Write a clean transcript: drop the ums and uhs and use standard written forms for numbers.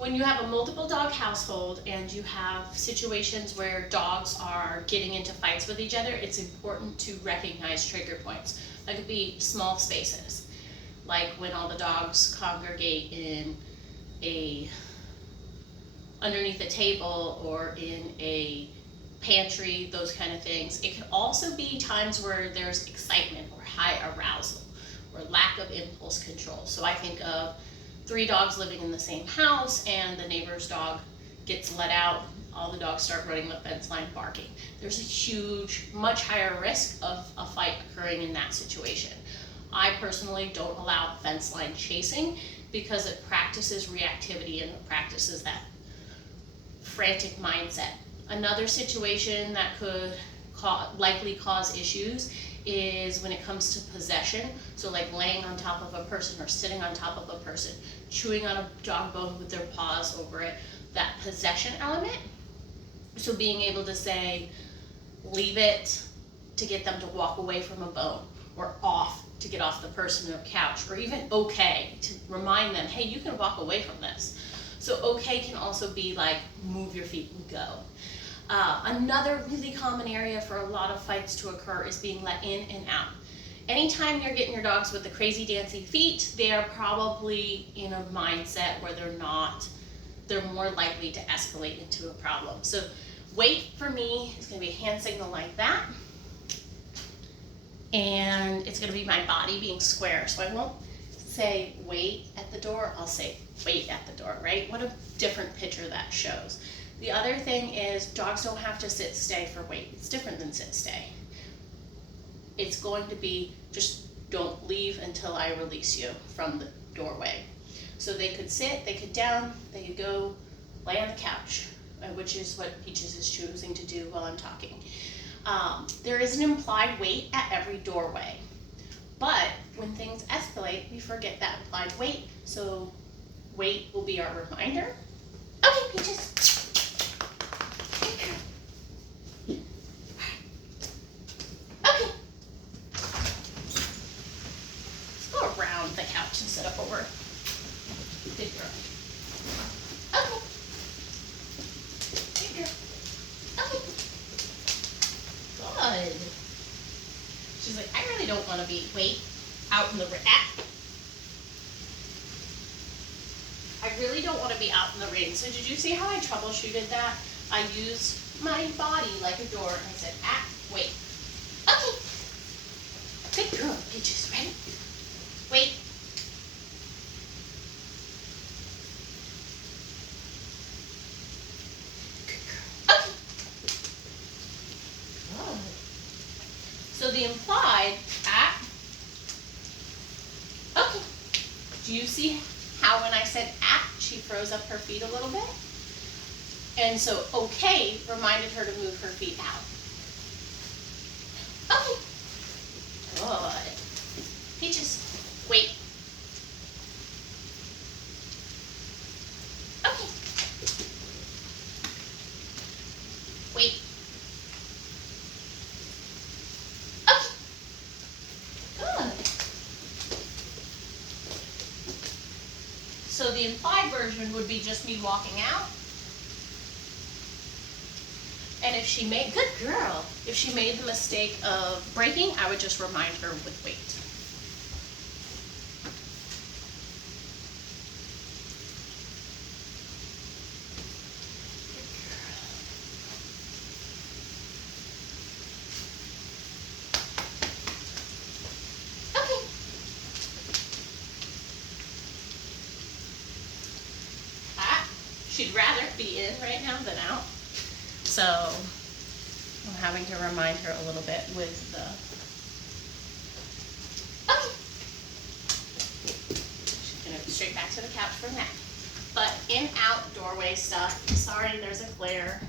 when you have a multiple dog household and you have situations where dogs are getting into fights with each other, it's important to recognize trigger points. That could be small spaces, like when all the dogs congregate in underneath a table or in a pantry, those kind of things. It can also be times where there's excitement or high arousal or lack of impulse control. So I think of 3 dogs living in the same house and the neighbor's dog gets let out, all the dogs start running the fence line barking. There's a huge, much higher risk of a fight occurring in that situation. I personally don't allow fence line chasing because it practices reactivity and it practices that frantic mindset. Another situation that could likely cause issues is when it comes to possession. So like laying on top of a person or sitting on top of a person, chewing on a dog bone with their paws over it, that possession element. So being able to say, leave it, to get them to walk away from a bone, or off to get off the person or couch, or even okay to remind them, hey, you can walk away from this. So okay can also be like, move your feet and go. Another really common area for a lot of fights to occur is being let in and out. Anytime you're getting your dogs with the crazy dancing feet, they are probably in a mindset where they're more likely to escalate into a problem. So wait for me is going to be a hand signal like that. And it's going to be my body being square. So I won't say wait at the door, I'll say wait at the door, right? What a different picture that shows. The other thing is dogs don't have to sit, stay for wait. It's different than sit, stay. It's going to be just don't leave until I release you from the doorway. So they could sit, they could down, they could go lay on the couch, which is what Peaches is choosing to do while I'm talking. There is an implied wait at every doorway. But when things escalate, we forget that implied wait. So wait will be our reminder. Okay, Peaches. Okay. Let's go around the couch and sit up over. Good girl. Okay. Good girl. Okay. Good. She's like, I really don't want to be, out in the rain. I really don't want to be out in the rain. So did you see how I troubleshooted that? I used my body like a door and I said, wait. Okay. Good girl, Peaches. Ready? Wait. Good girl. Okay. Good. So the implied okay. Do you see how when I said she froze up her feet a little bit? And so okay reminded her to move her feet out. Okay. Good. Peaches, wait. Okay. Wait. Okay. Good. So the implied version would be just me walking out. And if she made, good girl, if she made the mistake of breaking, I would just remind her with wait. Okay. She'd rather be in right now than out. So I'm having to remind her a little bit with the, okay. She's gonna go straight back to the couch for that. But in, out, doorway stuff, sorry there's a glare.